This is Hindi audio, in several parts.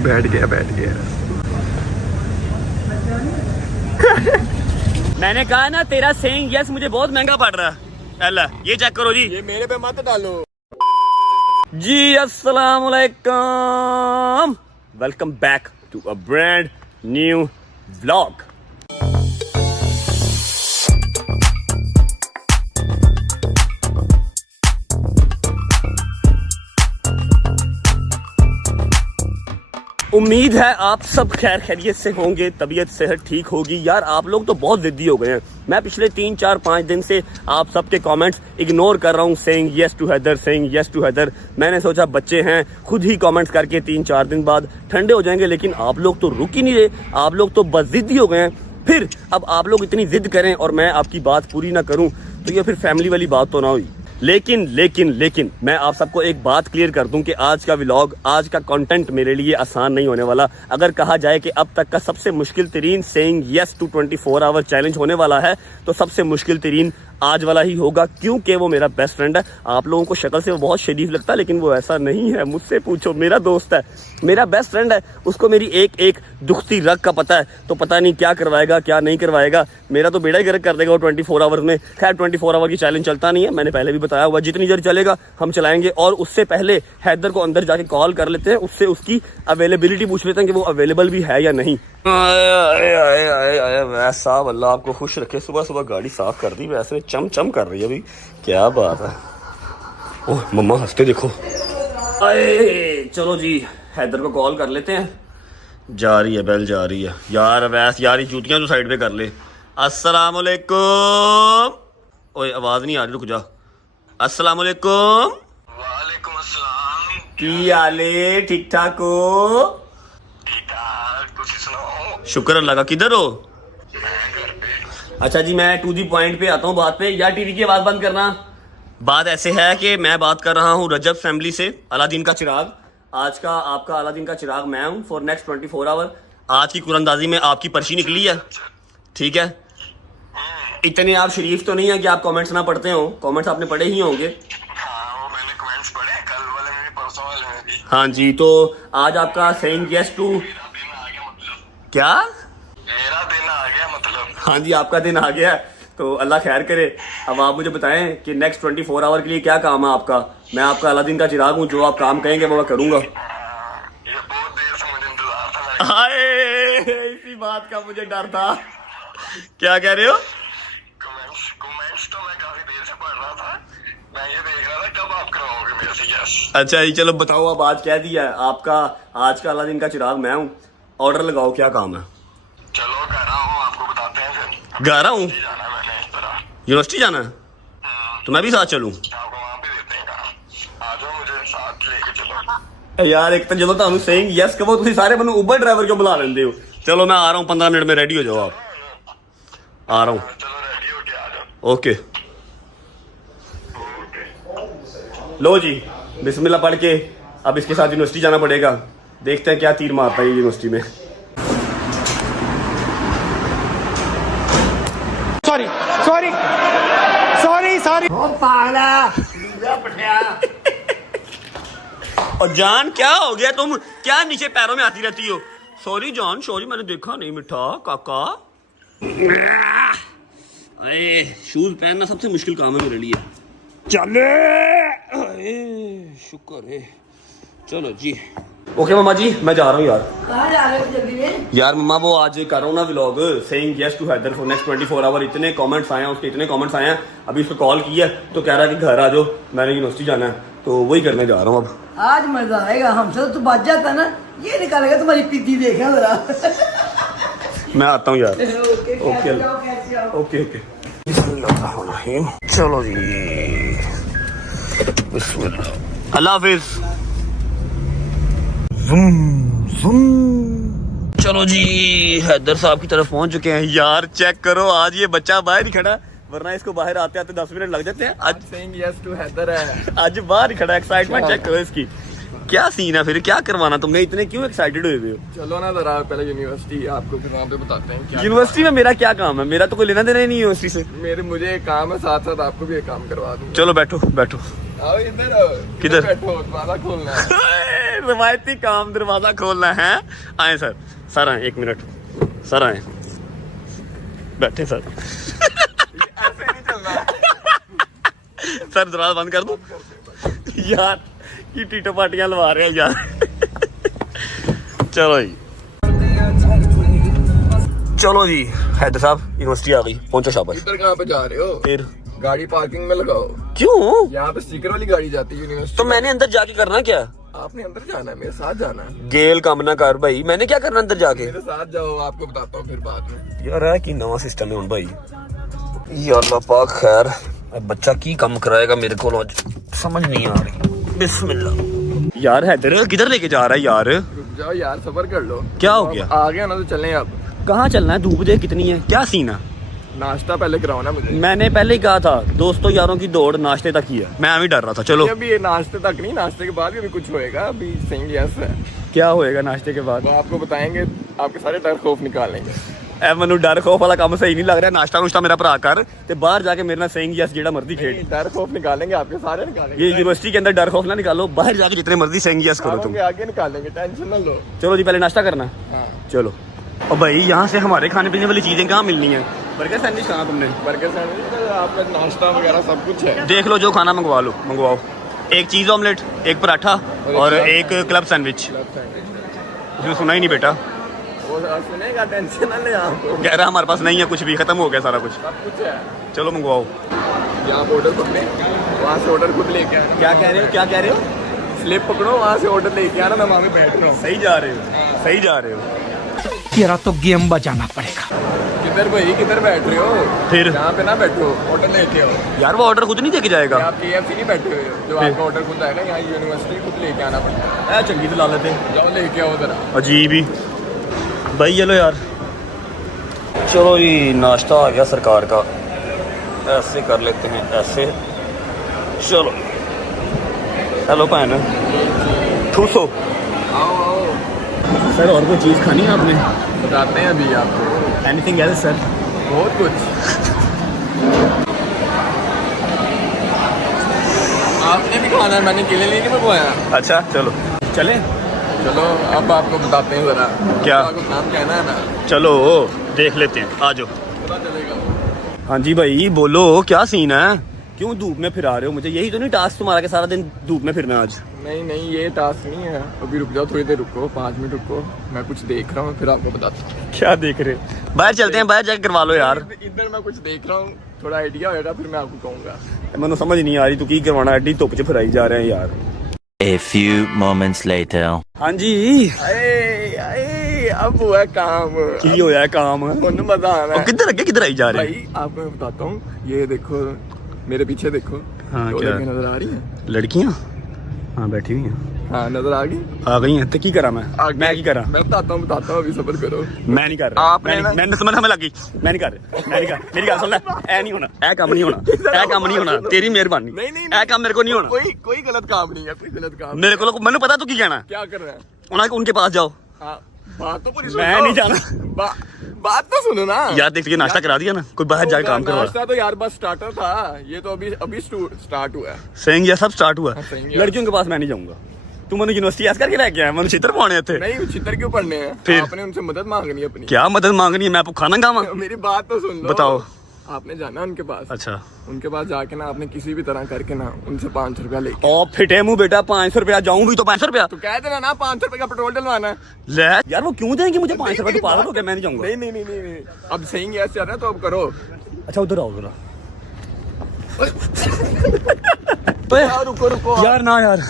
बैठ गया मैंने कहा ना तेरा सेइंग यस मुझे बहुत महंगा पड़ रहा है। अल्लाह ये चेक करो जी, ये मेरे पे मत डालो जी। अस्सलाम वालेकुम, welcome back to a brand new vlog. उम्मीद है आप सब खैर खैरियत से होंगे, तबीयत सेहत ठीक होगी। यार आप लोग तो बहुत जिद्दी हो गए हैं। मैं पिछले 3 4 5 दिन से आप सबके कमेंट्स इग्नोर कर रहा हूँ, saying yes to Haider, saying yes to Haider. मैंने सोचा बच्चे हैं, खुद ही कमेंट्स करके 3 4 दिन बाद ठंडे हो जाएंगे, लेकिन आप लोग तो रुक ही नहीं रहे। आप लोग तो बस जिद्दी हो गए हैं। फिर अब आप लोग इतनी जिद करें और मैं आपकी बात पूरी ना करूँ तो ये फिर फैमिली वाली बात तो ना हुई। लेकिन मैं आप सबको एक बात क्लियर कर दूं कि आज का व्लॉग, आज का कंटेंट मेरे लिए आसान नहीं होने वाला। अगर कहा जाए कि अब तक का सबसे मुश्किल तरीन saying yes to 24 hour challenge होने वाला है तो सबसे मुश्किल तरीन आज वाला ही होगा, क्योंकि वो मेरा बेस्ट फ्रेंड है। आप लोगों को शक्ल से वो बहुत शरीफ लगता है, लेकिन वो ऐसा नहीं है। मुझसे पूछो, मेरा दोस्त है, मेरा बेस्ट फ्रेंड है, उसको मेरी एक एक दुखती रग का पता है। तो पता नहीं क्या करवाएगा क्या नहीं करवाएगा, मेरा तो बेड़ा ही गर्क कर देगा वो 24 आवर में। खैर 24 आवर की चैलेंज चलता नहीं है, मैंने पहले भी बताया हुआ, जितनी देर चलेगा हम चलाएंगे। और उससे पहले हैदर को अंदर जाके कॉल कर लेते हैं, उससे उसकी अवेलेबिलिटी पूछ लेते हैं कि वो अवेलेबल भी है या नहीं। वैस साहब अल्लाह आपको खुश रखे, सुबह सुबह गाड़ी साफ कर दी, वैसे चम चम कर रही है अभी, क्या बात है। ओह मम्मा हंसते देखो। अरे चलो जी हैदर को कॉल कर लेते हैं। जा रही है बेल, जा रही है। यार वैस यार जूतियां तो साइड पे कर ले। अस्सलाम वालेकुम। ओए आवाज नहीं आ रही, रुक जा। अस्सलाम वालेकुम। वालेकुम अस्सलाम। की हाले, ठीक ठाक हो? ठीक ठाक, तुसी सुनाओ? शुक्र अल्लाह का। किधर हो? अच्छा जी मैं टू दी पॉइंट पे आता हूँ बात पे। यार टीवी की आवाज बंद करना। बात ऐसे है कि मैं बात कर रहा हूँ रजब फैमिली से, अलादीन का चिराग। आज का आपका अलादीन का चिराग मैं हूँ फॉर नेक्स्ट 24 आवर। आज की कुरंदाजी में आपकी पर्ची निकली है, ठीक है। इतने आप शरीफ तो नहीं है कि आप कमेंट्स ना पढ़ते हो, कमेंट्स आपने पढ़े ही होंगे। हाँ वो मैंने कमेंट्स पढ़े, कल वाले में भी परसों वाले में भी। हाँ जी, तो आज आपका सेइंग यस टू मेरा दिन आ गया मतलब। क्या? मेरा दिन आ गया मतलब। हाँ जी आपका दिन आ गया, तो अल्लाह खैर करे। अब आप मुझे बताएं कि नेक्स्ट 24 आवर के लिए क्या काम है आपका। मैं आपका अलादीन का चिराग हूँ, जो आप काम कहेंगे वो मैं करूँगा। ये बहुत देर से मुझे इंतजार था मेरा। हाय इसी बात का मुझे डर था। क्या कह रहे हो? कमेंट्स तो मैं काफी देर से पढ़ रहा था, मैं ये देख रहा था कब आप कराओगे मेरे से यस। अच्छा जी चलो बताओ, अब आज कह दिया है आपका, आज का अलादीन का चिराग मैं हूँ। ऑर्डर लगाओ, क्या काम है? चलो कह रहा हूँ, आपको बताते हैं फिर। गा रहा हूँ, जाना है मैंने इस तरह। यूनिवर्सिटी जाना है तो मैं भी साथ चलूँ? आपको वहाँ पे देते हैं काम, आ जाओ मुझे साथ लेके चलो। यार एक तो जो तुम सेइंग यस कहो तुम सारे मैंने उबर ड्राइवर क्यों बुला लेंदे हो। चलो मैं आ रहा हूँ, 15 मिनट में रेडी हो जाओ आप। आ रहा हूँ, चलो रेडी हो के आ जाओ। ओके। लो जी बिस्मिल्लाह पढ़ के अब इसके साथ यूनिवर्सिटी जाना पड़ेगा। देखते हैं क्या तीर मारता है ये यूनिवर्सिटी में। सॉरी और जान क्या हो गया, तुम क्या नीचे पैरों में आती रहती हो? सॉरी जान, सॉरी मैंने देखा नहीं मिठा काका। अरे शूज पहनना सबसे मुश्किल काम है मेरे लिए। चले शुक्र है। चलो जी ओके मम्मा जी मैं जा रहा हूँ यार। कहाँ जा रहे हो जल्दी में? यार मम्मा वो आज कर रहा हूँ ना vlog saying yes to Haider for next 24 hour. इतने कमेंट्स आए हैं उसके, इतने कमेंट्स आए हैं। अभी उसको कॉल किया तो कह रहा है कि घर आ जाओ, मैंने यूनिवर्सिटी जाना है, तो वही करने जा रहा हूँ अब। आज मजा आएगा, हमसे तो तू बच जाता ना, ये निकालेगा तुम्हारी पिद्दी देखा जरा। मैं आता हूँ यार। Okay okay okay okay. बिस्मिल्लाहिर्रहमानिर्रहीम। चलो जी बिस्मिल्लाह, अल्लाह हाफिज। चलो जी हैदर साहब की तरफ पहुंच चुके हैं। यार चेक करो आज ये बच्चा बाहर ही खड़ा, वरना इसको बाहर आते आते 10 मिनट लग जाते हैं। आज सेइंग यस टू हैदर है। आज बाहर ही खड़ा, एक्साइटमेंट चेक करो इसकी। क्या सीन है फिर, क्या करवाना तुमने, इतने क्यों एक्साइटेड हुए हुए हो? चलो ना जरा पहले यूनिवर्सिटी आपको फिर वहाँ पे बताते हैं क्या यूनिवर्सिटी में मेरा क्या काम है, मेरा तो कोई लेना देना ही नहीं है यूनिवर्सिटी से। मुझे एक काम है, साथ साथ आपको भी एक काम करवा दूंगा। चलो बैठो बैठो। आओ इधर आओ। किधर? बैठो, दरवाजा खोलना है। रिवायती काम दरवाजा खोलना है। आए सर, सर आए, 1 मिनट सर आए, बैठे सर। ऐसे नहीं चलना। सर दरवाजा बंद कर दो यार, की टीटो पार्टियां लगा रहे हैं यार। चलो जी, चलो जी, हैदर साहब यूनिवर्सिटी आ गई, पहुंचो शाबाश। इधर कहाँ पे जा रहे हो? फिर गाड़ी पार्किंग में लगाओ। क्यों? यहाँ पे स्टिकर वाली गाड़ी जाती है यूनिवर्सिटी। तो मैंने अंदर जाके करना क्या? आपने अंदर जाना है, मेरे साथ जाना है। गेल काम ना कर भाई, मैंने क्या करना अंदर जाके? मेरे साथ जाओ, आपको बताता हूँ फिर बाद में। यार है कि नवा सिस्टम है भाई, या अल्लाह पाक खैर। अब बच्चा की कम कराएगा मेरे को, आज समझ नहीं आ रही। बिस्मिल्लाह। यार हैदर किधर लेके जा रहा है यार? रुक जाओ यार, सबर कर लो। क्या हो अब गया? आ गया ना तो चलें अब। कहाँ चलना है? धूप देख कितनी है, क्या सीन है? नाश्ता पहले कराओ ना मुझे। मैंने पहले ही कहा था, दोस्तों यारों की दौड़ नाश्ते तक ही है, मैं अभी डर रहा था। चलो अभी ये नाश्ते तक नहीं, नाश्ते के बाद भी अभी कुछ होएगा। अभी सही यस है, क्या होएगा नाश्ते के बाद? वो आपको बताएंगे, आपके सारे डर खौफ निकालेंगे। ए मैनू डर खौफ वाला काम सही नहीं लग रहा। नाश्ता नुश्ता मेरा भरा कर ते बाहर जाके मेरे नाल सेइंग यस जेड़ा मर्जी खेड। डर खौफ निकालेंगे, आपके सारे निकालेंगे। ये यूनिवर्सिटी के अंदर डर खौफ ना निकालो, बाहर जाके जितने मर्जी सेइंग यस करो तुम। के आगे निकालेंगे, टेंशन ना लो। चलो जी, पहले नाश्ता करना है। हाँ, चलो। और भाई यहाँ से हमारे खाने पीने वाली चीजें कहाँ मिलनी है? बर्गर सैंडविच खाना तुमने? बर्गर सैंडविच, आपका नाश्ता वगैरह सब कुछ है। देख लो जो खाना मंगवा लो, मंगवाओ। एक चीज ऑमलेट, एक पराठा और एक क्लब सैंडविच। उसने सुना ही नहीं बेटा, वो सुनेगा, टेंशन ना ले आपको। कह रहा हमारे पास नहीं है कुछ भी, खत्म हो गया सारा कुछ। सब कुछ है। चलो मंगवाओ। या आप ऑर्डर खुद ले, वहाँ से ऑर्डर खुद लेके आना। क्या कह रहे हो, क्या कह रहे हो? स्लिप पकड़ो, वहाँ से ऑर्डर लेके आना, मैं वहाँ पे बैठ रहा हूँ। सही जा रहे हो, सही जा रहे हो। तेरा तो गेम बजाना पड़ेगा। किधर भाई, किधर बैठ रहे हो? फिर यहाँ पे ना बैठो, ऑर्डर लेके आओ। यार वो ऑर्डर खुद नहीं देके जाएगा। आप KFC नहीं बैठे हुए हो, जो आपका ऑर्डर खुद आएगा, यहाँ यूनिवर्सिटी खुद लेके आना पड़ेगा। ऐ चंगी दलालत है, जाओ लेके आओ जरा। अजीब ही भाई। चलो यार, चलो जी, नाश्ता आ गया सरकार का। ऐसे कर लेते हैं, ऐसे। चलो, हेलो भैन, ठूसो। आओ आओ, सर और कोई चीज़ खानी है आपने? बताते हैं अभी आपको। Anything else sir? बहुत कुछ। आपने भी खाना है, मैंने केले लेके मंगवाया। अच्छा चलो चले। चलो अब आपको बताते हैं जरा। क्या? आपको नाम कहना है ना? चलो देख लेते हैं, आ जाओ। पता चलेगा। हाँ जी भाई बोलो, क्या सीन है? क्यों धूप में फिरा रहे हो मुझे? यही तो नहीं टास्क तुम्हारा कि सारा दिन धूप में फिरना आज? नहीं नहीं, ये टास्क नहीं है। अभी रुक जाओ, थोड़ी देर रुको, 5 मिनट रुको, मैं कुछ देख रहा हूँ, फिर आपको बताता हूँ। क्या देख रहे? बाहर चलते हैं, बाहर जाके करवा लो यार। इधर मैं कुछ देख रहा हूँ, थोड़ा आइडिया होगा, फिर मैं आपको कहूँगा। मैंने समझ नहीं आ रही तू की करवाना, एडी धुप च फिराई जा रहे हैं यार। A few moments later. हाँ जी, अरे अरे, अब हुआ काम। की होया काम? मुझे मजा आ रहा है। किधर अगे किधर आई जा रहे हैं? भाई आपको मैं बताता हूँ, ये देखो मेरे पीछे देखो। हाँ, दो क्या? लड़कियां नजर आ रही हैं? लड़कियाँ? हाँ बैठी हुई हैं। हाँ नजर आ गई। आ गई हैं तो की करा मैं की करा? मैं बताता हूँ, अभी सब्र करो। मैं नहीं कर रहा। आपने ना- मैंने समझ हमें लगी। मैं नहीं कर रहा, मैं नहीं कर। मेरी गल सुन ले, ऐ नहीं होना, ऐ काम नहीं होना, ऐ काम नहीं होना। तेरी मेहरबानी, नहीं, नहीं, ऐ काम मेरे को नहीं होना। कोई गलत काम नहीं है, कोई गलत काम। मेरे को मैंने पता तू की कहना। क्या कर रहे हैं? उनके पास जाओ। हाँ, बात तो पूरी सुनो। मैं नहीं जाना। बात तो सुनो ना यार देख, नाश्ता करा दिया ना, कोई बाहर जाके काम करवा। नाश्ता तो यार बस स्टार्टर था, ये तो अभी स्टार्ट हुआ है। सेइंग ये सब स्टार्ट हुआ। सही है। लड़कियों के पास मैं नहीं जाऊंगा। तू मैंने यूनिवर्सिटी ऐसा करके लेके आया, मैंने चित्र पवाने थे। नहीं, चित्र क्यों पढ़ने हैं? फिर? आपने उनसे मदद मांगनी है अपनी। क्या मदद मांगनी है? मैं आपको खाना खावा? मेरी बात तो सुन लो। बताओ। आपने जाना उनके पास। अच्छा, उनके पास जाके ना आपने किसी भी तरह करके ना उनसे 500 रुपया लेके, ओ फिटे मुंह बेटा, 500 रुपया जाऊं भी तो 500 रुपया तो कह देना ना 500 रुपए का पेट्रोल डलवाना है। ले यार। वो क्यों देंगे मुझे 500 रुपया? तू पागल हो गया? मैं नहीं जाऊंगा। नहीं नहीं नहीं नहीं नहीं, अब सही ऐसे चल रहा है तो अब करो। अच्छा उधर आओ जरा। यार रुको रुको यार ना यार,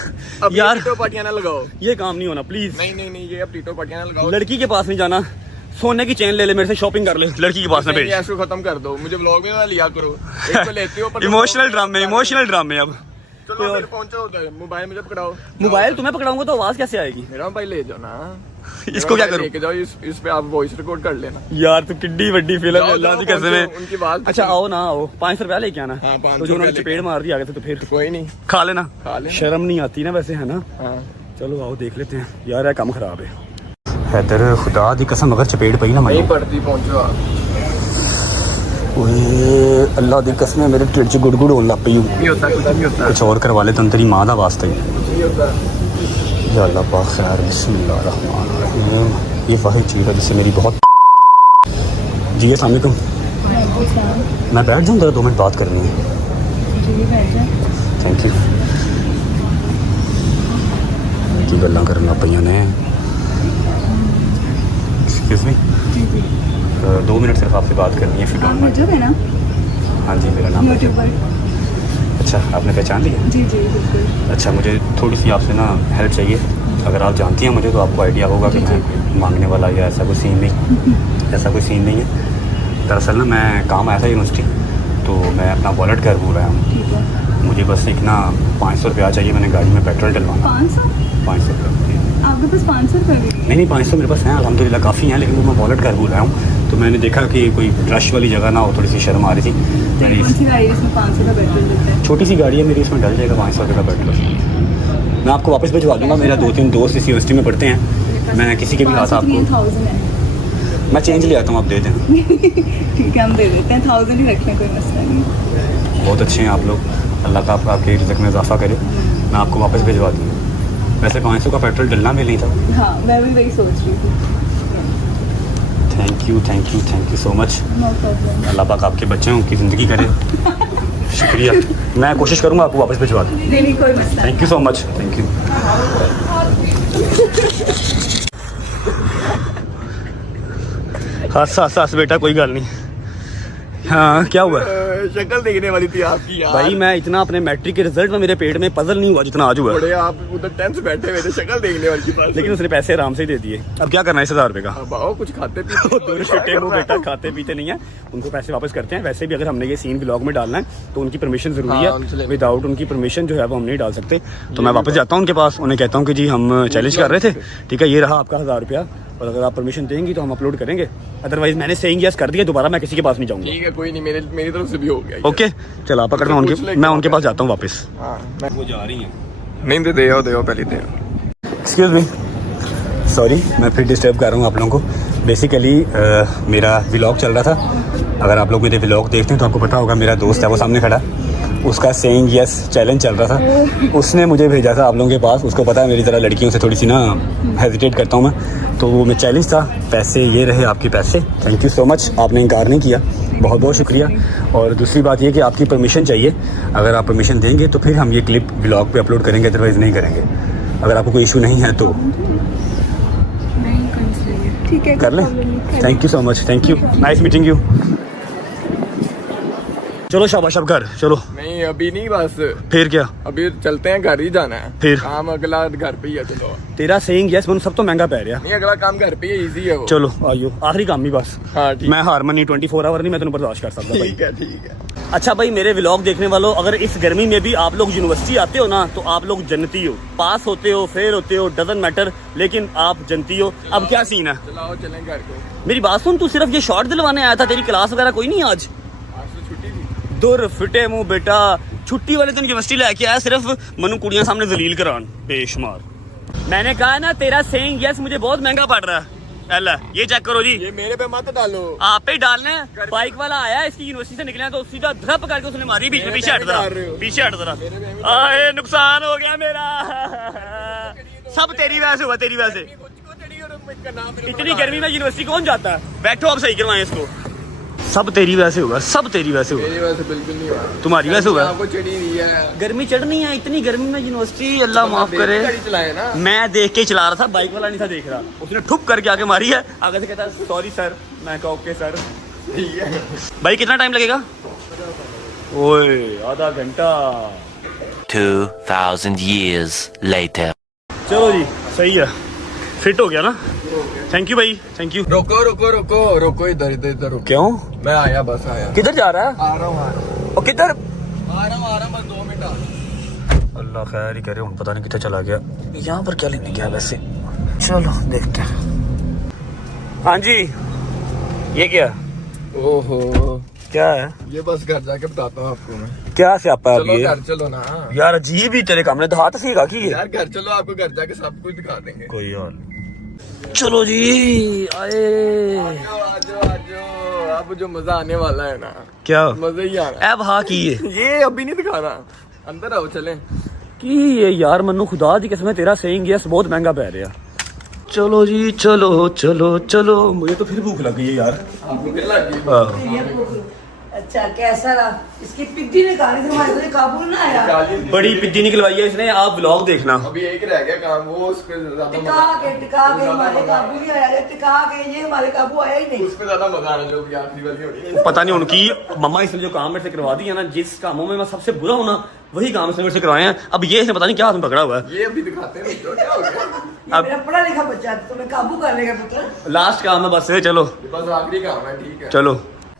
अब यार टीटो पाटियां ना लगाओ। ये काम नहीं होना प्लीज। नहीं नहीं नहीं, ये अब टीटो पाटियां ना लगाओ। लड़की के पास नहीं जाना। सोने की चेन ले ले मेरे से, शॉपिंग कर ले, लड़की के पास ना भेज। ऐसे खत्म कर दो, मुझे व्लॉग में ना लिया करो। एक तो लेते हो पर इमोशनल ड्रामे, इमोशनल ड्रामे। अब चलो फिर पहुंचो उधर, मोबाइल मुझे पकड़ाओ। मोबाइल तुम्हें पकड़ाऊंगा तो आवाज कैसे आएगी? मेरा मोबाइल ले जाओ ना। इसको क्या करूं? लेके जाओ, इस पे आप वॉइस रिकॉर्ड कर लेना। यार तू किड्डी बड्डी फिल्म है, अल्लाह की कसम है। उनकी बात अच्छा आओ ना, आओ 500 रुपया लेके आना। हाँ, 500 तो जो उन्होंने रुपया चपेट मार दी आगे से तो फिर कोई नहीं, खा लेना। खा लेना। शर्म नहीं आती ना वैसे, है ना? हाँ चलो आओ देख लेते हैं यार, है काम खराब है। हैदर खुदा दी कसम अगर चपेट पई ना नहीं पड़ती, पहुंचो आप। ओए अल्लाह दी कसम मेरे ढिड च गुड़गुड़ होने लग पई। नहीं होता, कुछ नहीं होता, कुछ और करवा ले तुम, तेरी माँ का वास्ता ही। नहीं होता। या अल्लाह पाक खैर, बिस्मिल्लाह रहमान रहीम। ये वाहिद चीज़ है जिससे मेरी बहुत जी। अस्सलाम वालेकुम। मैं बैठ जाऊँ, जरा 2 मिनट बात करनी है। Thank you. की गल्लां करन लग पईयां ने। एक्सक्यूज मी, 2 मिनट सिर्फ आपसे बात करनी है। फिर है ना? हाँ जी, मेरा नाम है। अच्छा, आपने पहचान लिया? जी जी बिल्कुल। अच्छा, मुझे थोड़ी सी आपसे ना हेल्प चाहिए। अगर आप जानती हैं मुझे तो आपको आइडिया होगा कि मैं मांगने वाला या ऐसा कोई सीन नहीं, ऐसा कोई सीन नहीं है। दरअसल ना मैं काम आया था यूनिवर्सिटी, तो मैं अपना वॉलेट घर भूल रहा हूँ। मुझे बस एक ना 500 रुपया चाहिए, मैंने गाड़ी में पेट्रोल डलवाना। 500 रुपये आपके पास 500 रुपये भी? नहीं 500 मेरे पास हैं अल्हम्दुलिल्लाह, काफ़ी हैं, लेकिन वो मैं वॉलेट घर भूल रहा हूँ। तो मैंने देखा कि कोई रश वाली जगह ना हो, थोड़ी सी शर्म आ रही थी। मैंने कौन सी गाड़ी है इसमें 500 का पेट्रोल देता है? छोटी सी गाड़ी है मेरी, इसमें डल जाएगा 500 रुपये का पेट्रोल। मैं आपको वापस भिजवा दूँगा। मेरा 2-3 दोस्त इस यूनिवर्सिटी में पढ़ते हैं, मैं किसी के भी हाथ आपको 1000 है। मैं चेंज ले आता हूँ, आप दे दें। ठीक है, हम दे देते हैं, 1000 ही रखने, कोई मसला नहीं। बहुत अच्छे हैं आप लोग, अल्लाह का आपके रिज़्क़ में इजाफा करे। मैं आपको वापस भिजवा दूँगा। वैसे 500 का पेट्रोल डलना भी नहीं था। हाँ, मैं भी वही सोच रही थी। Thank you so much. No problem. Allah पाक आपके बच्चों की ज़िंदगी करे। शुक्रिया, मैं कोशिश करूँगा आपको वापस भिजवा दूँ। नहीं कोई मसला। Thank you so much, thank you. हंस बेटा, कोई गल नहीं। हाँ क्या हुआ? शक्ल देखने वाली थी आपकी यार। भाई मैं इतना अपने मैट्रिक के रिजल्ट में मेरे पेट में पजल नहीं हुआ जितना आज हुआ। बड़े आप उधर 10th बैठे हुए थे, शक्ल देखने वाली थी बस। लेकिन उसने पैसे आराम से ही दे दिए। अब क्या करना है इस 1000 रुपये का? अब आओ कुछ खाते पीते। दूर छुट्टे मुँह बेटा, खाते पीते नहीं है, उनको पैसे वापस करते हैं। वैसे भी अगर हमने ये सीन ब्लॉग में डालना है तो उनकी परमिशन जरूरी है। विदाउट उनकी परमिशन जो है वो हम नहीं डाल सकते। तो मैं वापस जाता हूँ उनके पास, उन्हें कहता हूँ कि जी हम चैलेंज कर रहे थे, ठीक है, ये रहा आपका 1000 रुपया, और अगर आप परमिशन देंगी तो हम अपलोड करेंगे। अदरवाइज मैंने सेइंग यस कर दिया, दोबारा मैं किसी के पास नहीं जाऊँगा। ठीक है, कोई नहीं, मेरी तरफ से भी हो गया। ओके चल आप पकड़ना उनके, मैं उनके पास जाता हूँ वापस। हाँ, वो जा रही हैं। नहीं दे आओ पहले दे आओ। एक्सक्यूज़ मी, सॉरी मैं फिर डिस्टर्ब कर रहा हूँ आप लोगों को। बेसिकली मेरा व्लॉग चल रहा था। अगर आप लोग मेरे व्लॉग देखते हैं तो आपको पता होगा, मेरा दोस्त है वो सामने खड़ा, उसका सेइंग यस चैलेंज चल रहा था। उसने मुझे भेजा था आप लोगों के पास। उसको पता है मेरी तरह लड़कियों से थोड़ी सी ना हेजिटेट करता हूँ मैं, तो वो मैं चैलेंज था। पैसे ये रहे आपके पैसे, थैंक यू सो मच, आपने इनकार नहीं किया, बहुत बहुत शुक्रिया। और दूसरी बात ये कि आपकी परमिशन चाहिए। अगर आप परमिशन देंगे तो फिर हम ये क्लिप व्लॉग पे अपलोड करेंगे, अदरवाइज़ नहीं करेंगे। अगर आपको कोई इशू नहीं है तो ठीक है, कर लें। Thank you so much, thank you, nice meeting you. चलो शाबाश, अब घर चलो। नहीं अभी नहीं, बस फिर क्या? अभी चलते हैं, घर ही जाना है। फिर? काम अगला घर पे ही है। चलो तेरा सेइंग यस मैंने सब तो महंगा पै रहा। नहीं, अगला काम घर पे ही, इजी है वो। चलो आइयो, आखिरी काम ही बस। हाँ ठीक मैं हार मनी 24 आवर नहीं, मैं तेन बर्दाश्त कर सकता भाई। ठीक है ठीक है। अच्छा भाई, मेरे व्लॉग देखने वालों, अगर इस गर्मी में भी आप लोग यूनिवर्सिटी आते हो ना तो आप लोग जन्नती हो। पास होते हो, फेल होते हो, डजंट मैटर, लेकिन आप जन्नती हो। अब क्या सीन है? चलाओ चलें घर को। मेरी बात सुन, तू सिर्फ ये शॉर्ट दिलवाने आया था, तेरी क्लास वगैरह कोई नहीं आज? आज तो छुट्टी थी। दूर फिटे मुंह बेटा, छुट्टी वाले दिन यूनिवर्सिटी लेके आया सिर्फ मनु कुड़ियां सामने जलील करान बेशुमार। मैंने कहा ना तेरा सेइंग यस मुझे बहुत महंगा पड़ रहा है। अल्लाह ये चेक करो जी, ये मेरे पे मत डालो। आप पे ही डालने हैं। बाइक वाला आया, इसकी यूनिवर्सिटी से निकला तो सीधा धरप करके उसने मारी बीच में। पीछे हट जरा, पीछे हट जरा। आए नुकसान हो गया मेरा। सब तेरी वजह से हुआ, तेरी वजह से। इतनी गर्मी में यूनिवर्सिटी कौन जाता है? बैठो आप सही करवाएं इसको। सब तेरी वजह से होगा, सब तेरी वजह से होगा। मेरी वजह से बिल्कुल नहीं हुआ, तुम्हारी वजह से हुआ। आपको चढ़ी नहीं है। गर्मी चढ़नी है, इतनी गर्मी में यूनिवर्सिटी, अल्लाह माफ करे। गाड़ी चलाए ना, मैं देख के चला रहा था, बाइक वाला नहीं था देख रहा। उसने ठुप करके आके मारी है। आगे से कहता सॉरी सर, मैं कहा ओके सर। ठीक है भाई कितना टाइम लगेगा? ओए आधा घंटा। 2000 years later. चलो जी सही है, फिट हो गया ना? थैंक यू भाई, थैंक यू। रुको रुको रुको रुको, इधर इधर इधर रुको। क्यों? मैं आया, बस आया। किधर जा रहा है? आ रहा हूँ और किधर? आ रहा हूँ बस 2 मिनट आ रहा। अल्लाह खैर ही करे, पता नहीं कितना चला गया। यहाँ पर क्या लेने गया वैसे? चलो देखते हैं। हाँ जी, ये क्या? ओहो क्या है? ये बस घर जाके बताता हूँ आपको मैं। क्या स्यापा है अब चलो ये? घर चलो ना यार अजीब ही तेरे काम ने हाथ सीखा की है। यार, घर चलो, आपको घर जाके सब कुछ दिखा देंगे। कोई और नहीं। चलो जी आए। आजो अब जो मजा आने वाला है ना, क्या मजा ही आना। अब हाँ की है ये अभी नहीं दिखाना, अंदर आओ चले। की ये यार मनु खुदा दी कसम तेरा सेइंग यस बहुत महंगा पै रहा। चलो जी चलो चलो चलो, मुझे तो फिर भूख लग गई है यार। आपको क्या लगी? हाँ। अच्छा कैसा रहा? इसकी पिद्दी ने कहा थी हमारे को काबू ना आया। बड़ी पिद्दी निकलवाई है इसने, आप व्लॉग देखना। अभी एक रह गया काम, वो उस पे ज्यादा टिका के हमारे काबू नहीं आया, टिका के ये हमारे काबू आया ही नहीं। उस पे ज्यादा मजा आना, जो भी आखिरी वाली होनी। पता नहीं उनकी मम्मा इसने जो काम मेरे से करवा दिया ना, जिस कामों में मैं सबसे बुरा हूं ना, वही काम इसने मेरे से करवाए हैं। अब ये इसने पता नहीं क्या हाथ में पकड़ा हुआ है। ये अभी दिखाते हैं, जो क्या हो गया। ये मेरा पढ़ा लिखा बच्चा है, तुम्हें काबू कर लेगा पुत्र। लास्ट काम है बस, चलो ये बस आखिरी काम है, ठीक है। चलो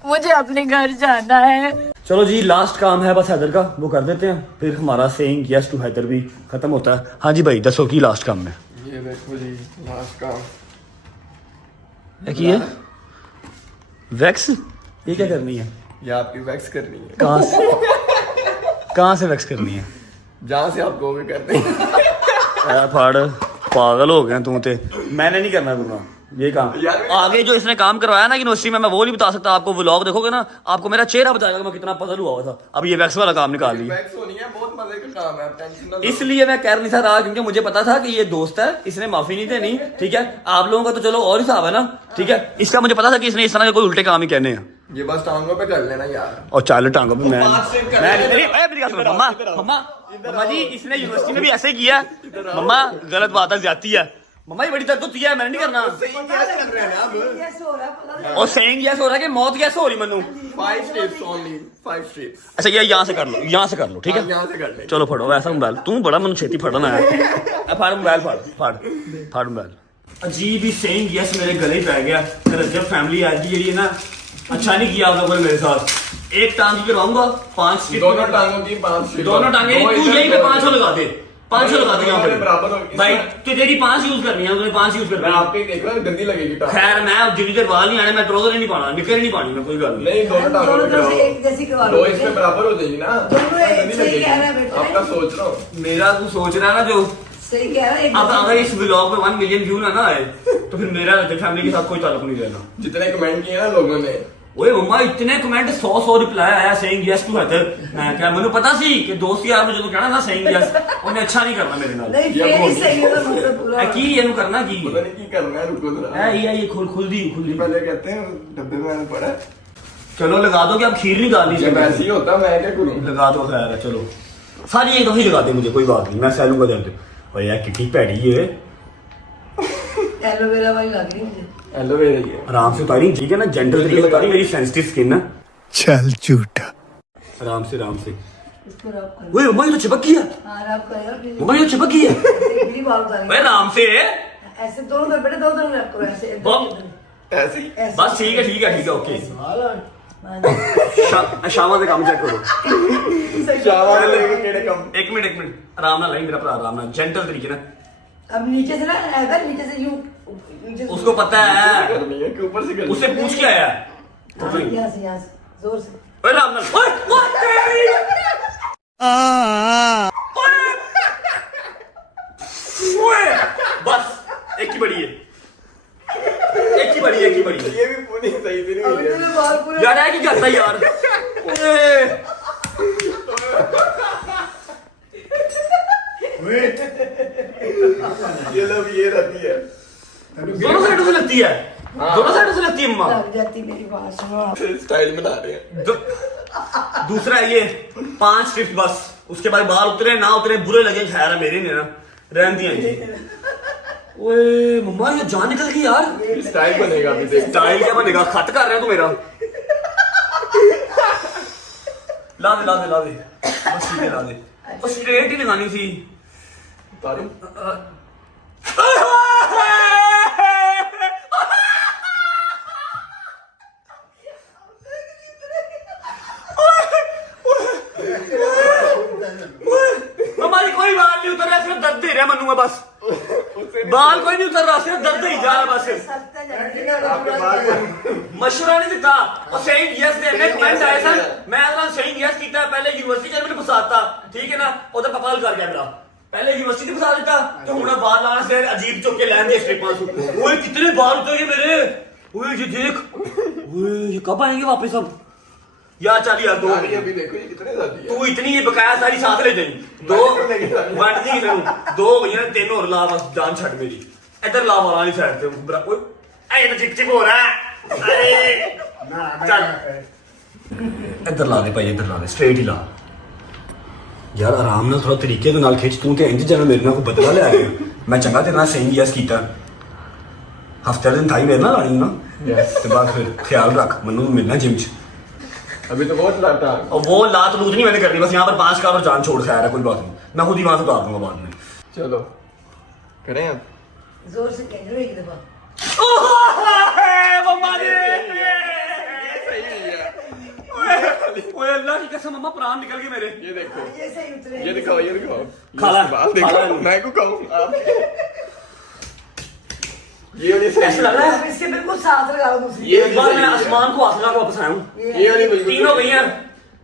मुझे अपने घर जाना है। चलो जी लास्ट काम है बस हैदर का, वो कर देते हैं, फिर हमारा सेइंग यस टू हैदर भी खत्म होता है। हाँ जी भाई दसो की लास्ट काम में ये देखो जी, लास्ट काम की है वैक्स। ये क्या करनी है? ये आपकी वैक्स करनी है। कहाँ से वैक्स करनी है? जहाँ से आप गोवे करते हैं। फाड़ पागल हो गया तू ते, मैंने नहीं करना दूंगा ये काम। आगे जो इसने काम करवाया ना यूनिवर्सिटी में, मैं वो नहीं बता सकता आपको। व्लॉग देखोगे ना, आपको मेरा चेहरा बताएगा मैं कितना पजल हुआ था। अब ये वैक्स वाला काम निकाल लिया, वैक्स होनी है, बहुत मजे का काम है, आप टेंशन ना लो। इसलिए मैं कर नहीं था, क्योंकि मुझे पता था कि ये दोस्त है, इसने माफी नहीं देनी। ठीक है, आप लोगों का तो चलो और हिसाब है ना। ठीक है, इसका मुझे पता था कि इसने इस तरह के कोई उल्टे काम ही कहने हैं। ये बस टांगों पे कर लेना यार। और चाल टांगों पे मम्मा जी इसने यूनिवर्सिटी में भी ऐसे किया है। मम्मा गलत बात है, ज्यादती है। मम्मा ये बड़ी दर्द होती है, मैंने नहीं करना। यस हो रहा है, पता और सेइंग यस हो रहा है कि मौत यस हो रही मनु। 5 steps only, 5 steps. अच्छा ये यहाँ से कर लो, यहाँ से कर लो। ठीक है यहाँ से कर ले। चलो फड़ो वैसा मोबाइल, तू बड़ा मन छेती फड़ना है। फाड़ मोबाइल, फाड़ मोबाइल। अजीब ही सेइंग यस मेरे गले ही पै गया। जब फैमिली आज की जी ना, अच्छा नहीं किया आप लोगों ने मेरे साथ। एक टांग की करवाऊंगा 5 दोनों टांगों की 5 दोनों टांगे तू यही पे 500 लगा दे, 500 लगा दे यहाँ पे बराबर होगी भाई। तुझे की 5 यूज करनी है, उन्होंने 5 यूज करनी मैं है। आपके देख रहा हूँ, गंदी लगेगी टांग। खैर मैं अब जितनी देर बाल नहीं आने, मैं ट्रोजर ही नहीं पाना, निकर नहीं पानी, मैं कोई गल नहीं। नहीं, दोनों टांगों पे दोनों से कराओ, एक जैसी करवा दो लो। इसमें बराबर हो जाएगी ना। दोनों एक गंदी सही लगेगी। कह रहा है बेटा। आपका सोच रहा हूँ। मेरा तू सोच रहा है ना जो, सही कह रहा है। अब अगर इस व्लॉग पे 1 मिलियन व्यू ना आए तो फिर मेरा फैमिली के साथ कोई ताल्लुक नहीं रहना। जितने कमेंट किए ना लोगों ने, ओए मम्मा इतने कमेंट 100 रिप्लाई आया सेइंग यस टू हैदर। मैं क्या मैंने पता सी कि दोस्त यार मुझे तो कहना था सेइंग यस, उन्हें अच्छा नहीं करना मेरे नाल। नहीं फिर ही सही है तो मतलब पूरा। की ਇਹਨੂੰ करना की पता नहीं की करना है, रुको जरा। है ये खुल दी पहले कहते हैं डब्बे में मैंने पड़ा। चलो लगा दो कि अब खीर नहीं डालनी जब ऐसे ही होता मैं क्या करूँ। लगा दो खैर है, चलो सारी एक दफा ही लगा दे मुझे, कोई बात नहीं, मैं सैलूंगा जल्द। और यार कितनी पैड़ी है, एलोवेरा वाली लग रही है मुझे। एलोवेरा ही है। आराम से उतारी, ठीक है ना, जेंटल तरीके से उतारी, मेरी सेंसिटिव स्किन है। चल झूठा। आराम से इसको रब कर। ओए मम्मा ये तो चिपक गई है, हाँ रब करेगा फिर। मम्मा ये तो चिपक गई है। मेरी बाल उतारेंगे। ओए आराम से ऐसे दोनों तरफ बेटे, दोनों तरफ रब करो ऐसे इधर, बम। इधर। ऐसे ही। ऐसे। बस ठीक है ओके। शामा से काम चेक करो। शाबाश लेके केड़े कम। एक मिनट आराम ना लाई मेरा भरा, आराम ना, जेंटल तरीके ना। अब नीचे से ना ऐसा, नीचे से यूं नीचे से। उसको पता है, करनी है कि ऊपर से करनी है। उससे पूछ के आया। हाँ, यहाँ से जोर से। ओए आराम ना, ओए बस एक ही बड़ी है, एक ही बड़ी है। ये भी पूरी सही से नहीं अभी हुई तो है। मैं बाल पूरे। यार है कि करता है यार। ये लोग ये रहती है। दोनों साइडों से लगती है, दोनों साइडों से लगती है मम्मा। लग जाती मेरी बात सुनो। स्टाइल बना रहे हैं। दूसरा ये 5 स्ट्रिप्स बस, उसके बाद बाल उतरे ना उतरे बुरे लगे, खैर है मेरे ने ना, रहन दिया जी। ओए मम्मा ये जान निकल गई यार। स्टाइल बनेगा अभी देख। स्टाइल क्या बनेगा, खत कर रहे हो तू मेरा। ला दे बस ठीक है, ला दे बस, स्ट्रेट ही लगानी थी। तारू मम्मा जी कोई बाल नहीं उतर रहा, सिर्फ दर्द दे रहा है मनु में बस। बाल कोई नहीं उतर रहा, सिर्फ दर्द ही जा रहा है बस। सस्ता जाएगा। आपके बाल ਮਸ਼ਵਰਾ ਨਹੀਂ ਦਿੱਤਾ ਉਹ ਸੇਇੰਗ ਯੈਸ ਦੇ ਨੇ ਕਮੈਂਟ ਆਏ ਸਨ ਮੈਂ ਉਹਨਾਂ ਸੇਇੰਗ ਯੈਸ ਕੀਤਾ ਪਹਿਲੇ ਯੂਨੀਵਰਸਿਟੀ ਚ ਮੈਨੂੰ ਫਸਾਤਾ ਠੀਕ ਹੈ ਨਾ ਉਹਦਾ ਪਪਾਲ ਕਰ ਗਿਆ ਮੇਰਾ ਪਹਿਲੇ ਯੂਨੀਵਰਸਿਟੀ ਫਸਾ ਦਿੱਤਾ ਤੇ ਹੁਣ ਬਾਹਰ ਲਾਣਾ ਸੇ ਅਜੀਬ ਚੁੱਕ ਕੇ ਲੈਣ ਦੇ स्ट्रिपां ओए कितने बार उतरे मेरे ओए ये देख ओए ये कब आएंगे वापस अब यार चल यार दो अभी देखो ये कितने ज्यादा है। तू इतनी ये बकाया सारी साथ ले जाई दो वंड दी फिर दो हो गई तीन और ला बस जान छड़ मेरी इधर ला वाली साइड ते ओए ए तो चिप चिप हो रहा है अरे चल इधर ला दे भाई इधर ला दे स्ट्रेट ही ला यार आराम ਨਾਲ ਥੋੜਾ ਤਰੀਕੇ ਦੇ ਨਾਲ ਖਿੱਚ ਤੂੰ ਤੇ ਇੰਜ ਜਿਵੇਂ ਮੇਰੇ ਨਾਲ ਕੋਈ ਬਦਲਾ ਲੈ ਆਇਆ ਮੈਂ ਚੰਗਾ ਤੇਰੇ ਨਾਲ ਸਹੀ ਯੈਸ ਕੀਤਾ ਹਫਤੇ ਦਿਨ ਥਾਈ ਮੇਰੇ ਨਾਲ ਆਣੀ ਨਾ ਤੇ ਬਾਅਦ ਫਿਰ ਖਿਆਲ ਰੱਖ ਮੈਨੂੰ ਮਿਲਣਾ ਜਿਮ ਚ अभी तो बहुत लाता है। और वो लात लूत नहीं मैंने करनी बस यहाँ पर 5 कार और जान छोड़ खैर है कोई बात नहीं मैं खुद ही वहां से उतार दूंगा बाद में चलो करें अब जोर से कह रहे हो एक दफा मम्मा ने सही है ओए अल्लाह की कसम मम्मा प्राण निकल गए मेरे ये देखो ये सही उतरे ये दिखाओ ये दिखाओ खाला, बाल देखो खाला। मैं को कहूँ आप ये वाली सही ऐसा लग रहा है अब इसके बिल्कुल साथ लगा दो दूसरी ये एक बार मैं आसमान को हाथ लगा के वापस आया हूँ ये वाली बिल्कुल तीनों भैया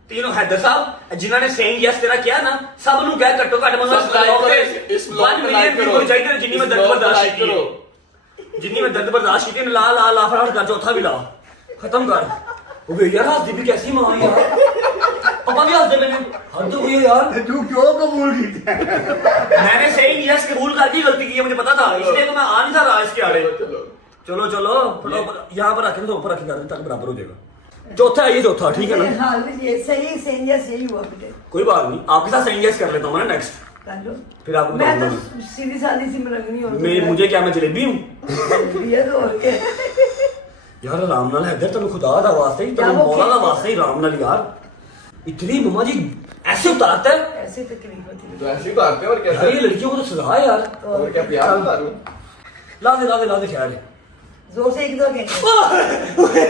तीनों हैदर साहब जिन्होंने सेम यस तेरा किया ना सब नु कह घट्टो घट मतलब इस व्लॉग को लाइक करो चाहिए जिन्नी में दर्द बर्दाश्त करो जिन्नी में दर्द बर्दाश्त की ला ला ला फटाफट कर चौथा भी ला खत्म कर ओ भैया हंस दी भी कैसी मां यार पापा भी हंस दे मैंने हद हो गई यार तू क्यों कबूल की मैंने सही यस कबूल करके गलती की है मुझे पता था इसलिए तो मैं आ नहीं था रहा इसके आड़े चलो चलो चलो यहाँ पर रखें तो ऊपर रखें कर तक बराबर हो जाएगा चौथा है ये चौथा ठीक है ना हाल में ये सही सही यस यही हुआ बेटे कोई बात नहीं आपके साथ सही यस कर लेता हूँ मैं नेक्स्ट कर लो फिर आपको मैं बताऊंगा तो सीधी सादी सी मरंगनी हो मैं मुझे क्या मैं जलेबी हूँ ये तो और क्या यार राम नाल हैदर तेन खुदा दा वास्ते ही क्या तेन वो मौला दा कहते हैं? वास्ते ही राम नाल यार इतनी मम्मा जी ऐसे उतारता है ऐसे तकलीफ होती है तो ऐसे ही उतारते हैं और यार कैसे ये लड़कियों को तो सजा है यार और क्या प्यार उतारूं ला दे ख्याल है जोर से एक दो कहते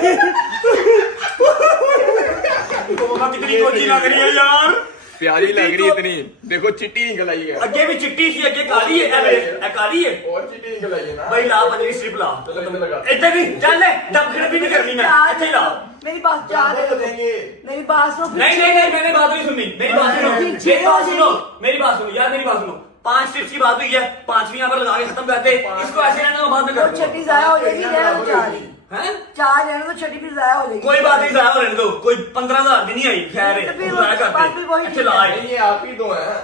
मम्मा कितनी कोची लग रही है यार प्यारी लग रही इतनी देखो चिट्टी निकल आई है अगे भी चिट्टी सी अगे काली है ए काली है और चिट्टी निकल आई है ना भाई ला पंजरी स्ट्रिप ला चलो इधर लगा इधर भी चल ले दबखड़ भी नहीं करनी मैं इथे ला मेरी बात चार जाने तो देंगे मेरी बात सुनो नहीं मैंने बात नहीं सुननी मेरी बात सुनो मेरी बात सुनो यार मेरी बात सुनो 5 स्ट्रिप्स की बात हुई है 5वीं यहाँ पर लगा के खत्म करते इसको ऐसे रहने बाद में तो कर छठी जाया हो जाएगी है वो चार ही हैं चार रहने तो छठी भी जाया हो जाएगी कोई बात नहीं जाया रहने दो कोई 15,000 भी नहीं आई खैर तो है फिर जाया बात भी वही करते अच्छा ला नहीं ये आप ही दो हैं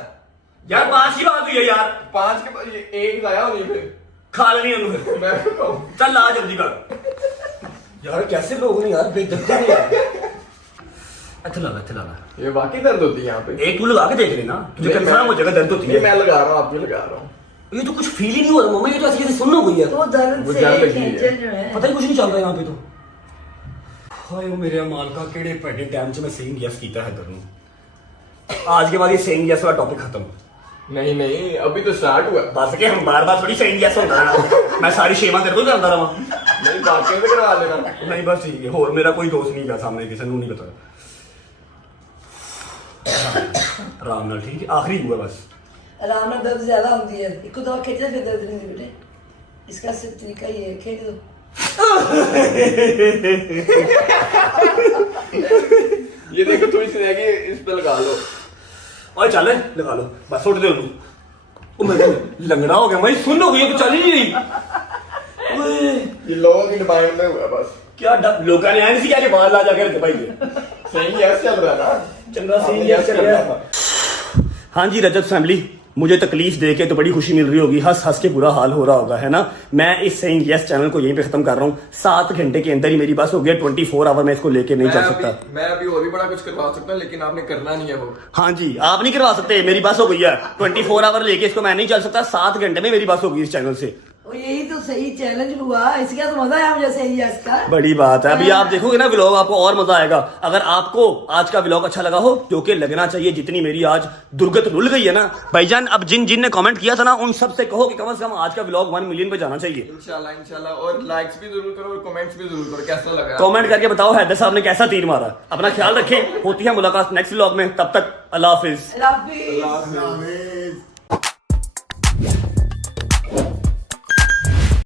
यार 5 की बात हुई है यार 5 के बाद ये एक लाया नहीं फिर खा लेनी उन्होंने मैं तो कहूँ चल ला जल्दी कर यार कैसे लोग हैं यार बेदर्द नहीं है अच्छा लगा ये वाकई दर्द होती है यहाँ पे एक तू लगा के देख लेना तुझे नहीं, कंफर्म हो मैं- जाएगा दर्द होती नहीं, है मैं लगा रहा हूँ आप भी लगा रहा हूँ ये तो कुछ फील ही नहीं हो रहा मम्मा ये तो ऐसे जैसे सुन्न हो गई है तो दर्द वो से जान लगी है। खींचन जो है पता ही कुछ नहीं चल रहा यहाँ पे तो हाय ओ मेरे मालका केड़े पेडे टाइम से मैं सेइंग यस कीता है इधर आज के बाद ये सेइंग यस वाला टॉपिक खत्म नहीं अभी तो स्टार्ट हुआ बस के हम बार थोड़ी सेइंग यस होता है मैं सारी शेवा तेरे को करता रहा नहीं बात कैसे करवा लेना नहीं बस ठीक है और मेरा कोई दोस्त नहीं था सामने किसी को नहीं पता आराम नाल ठीक है आखिरी हुआ बस आराम में दर्द ज्यादा होती है एक दवा खींचना फिर दर्द नहीं होती बेटे इसका सिर्फ तरीका ये है खींच दो ये देखो थोड़ी सी रह गई इस पे लगा लो और चल लगा लो बस सुट दे उन्हें मैं लंगड़ा हो गया भाई सुन हो गई तो चल ही नहीं रही ओए ये लोगों की डिमांड में हुआ बस क्या लोग ने आए नहीं क्या के बाहर ला जाकर भाई सही ऐसे चल रहा है ना चंगा आपने सही यस चल करना रहा था। हाँ जी रजत फैमिली मुझे तकलीफ दे के तो बड़ी खुशी मिल रही होगी हंस के बुरा हाल हो रहा होगा है ना मैं इस सेइंग यस चैनल को यहीं पे खत्म कर रहा हूँ 7 घंटे के अंदर ही मेरी पास हो गया 24 आवर में इसको लेके नहीं चल सकता मैं अभी और भी बड़ा कुछ करवा सकता हूँ लेकिन आपने करना नहीं है वो हाँ जी आप नहीं करवा सकते मेरी बस हो गई है 24 आवर लेके इसको मैं नहीं चल सकता 7 घंटे में मेरी बस होगी इस चैनल से और यही तो सही चैलेंज हुआ इसका तो मजा आया मुझे सही है इसका बड़ी बात है अभी आप देखोगे ना व्लॉग आपको और मजा आएगा अगर आपको आज का व्लॉग अच्छा लगा हो क्योंकि लगना चाहिए जितनी मेरी आज दुर्गत रुल गई है ना भाईजान अब जिन ने कमेंट किया था ना उन सब से कहो कि कम से कम आज का व्लॉग 1 मिलियन पे जाना चाहिए इंशाल्लाह और लाइक्स भी जरूर करो और कमेंट्स भी जरूर करो कैसा लगा कमेंट करके बताओ हैदर साहब ने कैसा तीर मारा अपना ख्याल रखें होती है मुलाकात नेक्स्ट व्लॉग में तब तक अल्लाह हाफिज अल्लाह हाफिज।